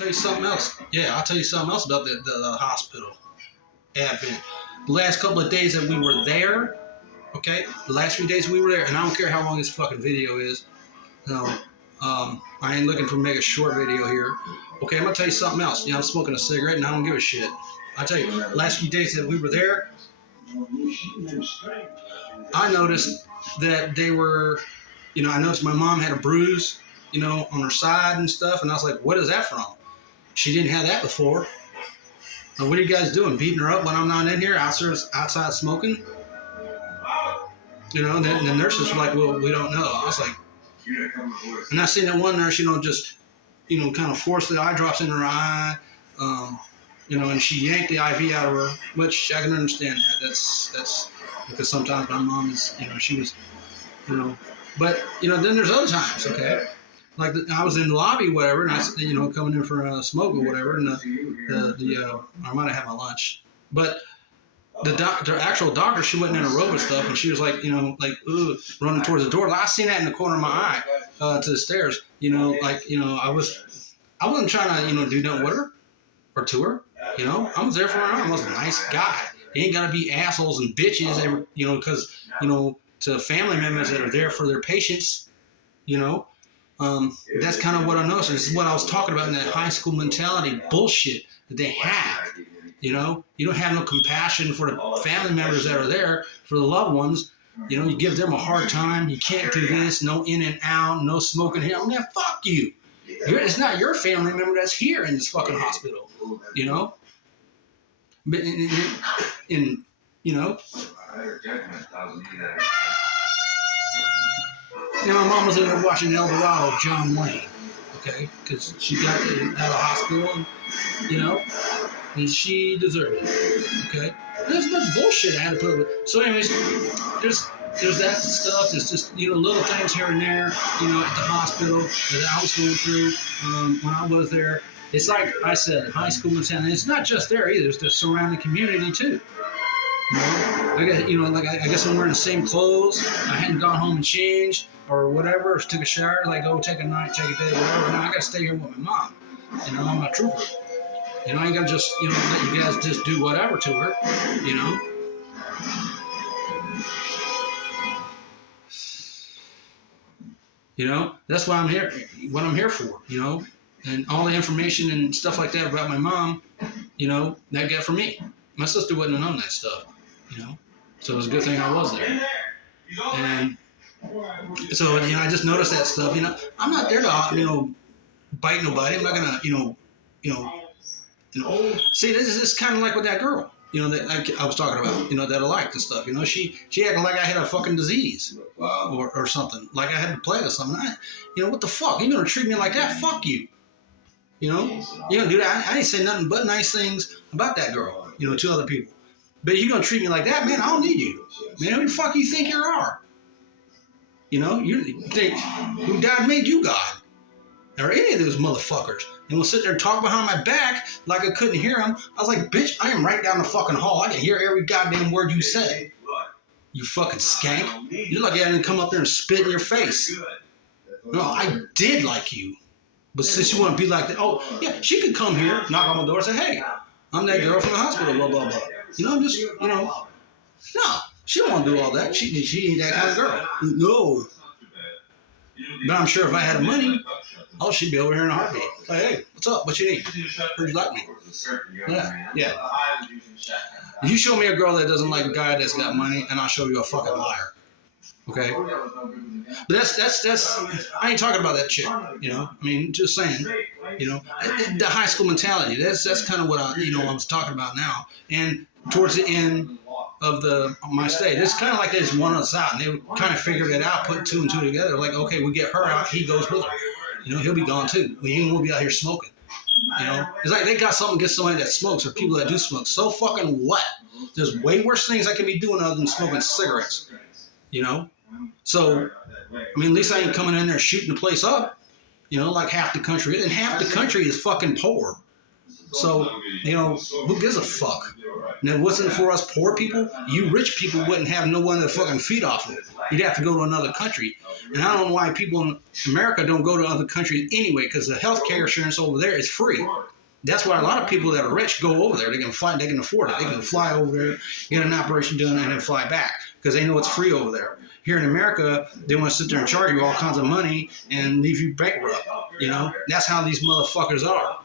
Tell you something else. Yeah, I'll tell you something else about the hospital advent. The last couple of days that we were there, okay? The last few days we were there, and I don't care how long this fucking video is. No, I ain't looking for a mega short video here. Okay, I'm gonna tell you something else. I'm smoking a cigarette and I don't give a shit. I tell you, the last few days that we were there, I noticed that they were, I noticed my mom had a bruise, on her side and stuff, and I was like, what is that from? She didn't have that before. Now, what are you guys doing? Beating her up when I'm not in here, outside smoking? And then the nurses were like, well, we don't know. I was like, and I seen that one nurse, just, kind of force the eye drops in her eye, and she yanked the IV out of her, which I can understand that. That's because sometimes my mom is, she was, but, then there's other times, okay? Like I was in the lobby, whatever, and I, coming in for a smoke or whatever, and I might have had my lunch, but the actual doctor, she wasn't in a robe and stuff, and she was like, running towards the door. I seen that in the corner of my eye to the stairs, I wasn't trying to, do nothing with her or to her, I was there for her. I was a nice guy. They ain't gotta be assholes and bitches, because, to family members that are there for their patients, that's kind of what I noticed. This is what I was talking about in that high school mentality bullshit that they have. You don't have no compassion for the family members that are there, for the loved ones. You give them a hard time. You can't do this. No in and out. No smoking here. Man, fuck you. It's not your family member that's here in this fucking hospital. But my mom was in there watching El Dorado, John Wayne, okay? Because she got out of the hospital, and she deserved it, okay? There's a bunch of bullshit I had to put up with. So anyways, there's that stuff. There's just, little things here and there, at the hospital that I was going through when I was there. It's like I said, high school mentality. It's not just there either. It's the surrounding community too. I guess I'm wearing the same clothes. I hadn't gone home and changed or whatever, or took a shower, take a night, take a day, whatever. Now I gotta stay here with my mom. I'm a trooper. I ain't gonna just, let you guys just do whatever to her, That's what I'm here for, and all the information and stuff like that about my mom, that got for me. My sister wouldn't have known that stuff, So it was a good thing I was there. And so, I just noticed that stuff, I'm not there to, bite nobody. I'm not gonna, see, this is kind of like with that girl, that I was talking about, that I liked and stuff. She acted like I had a fucking disease or something, like I had a plague or something. What the fuck? You gonna treat me like that? Fuck you. You gonna do that? I ain't say nothing but nice things about that girl, to other people. But you gonna treat me like that, man? I don't need you, man. Who the fuck you think you are? You think who God made you God? Or any of those motherfuckers, and will sit there and talk behind my back like I couldn't hear them. I was like, bitch, I am right down the fucking hall. I can hear every goddamn word you say. You fucking skank. You're lucky I didn't come up there and spit in your face. No, I did like you. But since you want to be like that, oh, yeah, she could come here, knock on my door and say, hey, I'm that girl from the hospital, blah, blah, blah. No, she don't want to do all that. She ain't that kind of girl. No. But I'm sure if I had the money, oh, she'd be over here in a heartbeat. Like, hey, what's up? What you need? Heard you like me? Yeah. You show me a girl that doesn't like a guy that's got money, and I'll show you a fucking liar. Okay? But that's. I ain't talking about that shit. I mean, just saying. The high school mentality. That's kind of what I was talking about now. And towards the end of my stay, it's kind of like they just wanted us out, and they kind of figured it out, put two and two together. Like, okay, we get her out, he goes with her. He'll be gone too. He won't be out here smoking. It's like they got something against somebody that smokes or people that do smoke. So fucking what? There's way worse things I could be doing other than smoking cigarettes. So, I mean, at least I ain't coming in there shooting the place up. Like half the country. And half the country is fucking poor. So, who gives a fuck? And if it wasn't for us poor people, you rich people wouldn't have no one to fucking feed off of. You'd have to go to another country. And I don't know why people in America don't go to other countries anyway, because the health care insurance over there is free. That's why a lot of people that are rich go over there. They can fly, they can afford it. They can fly over there, get an operation done, and then fly back because they know it's free over there. Here in America, they want to sit there and charge you all kinds of money and leave you bankrupt. That's how these motherfuckers are.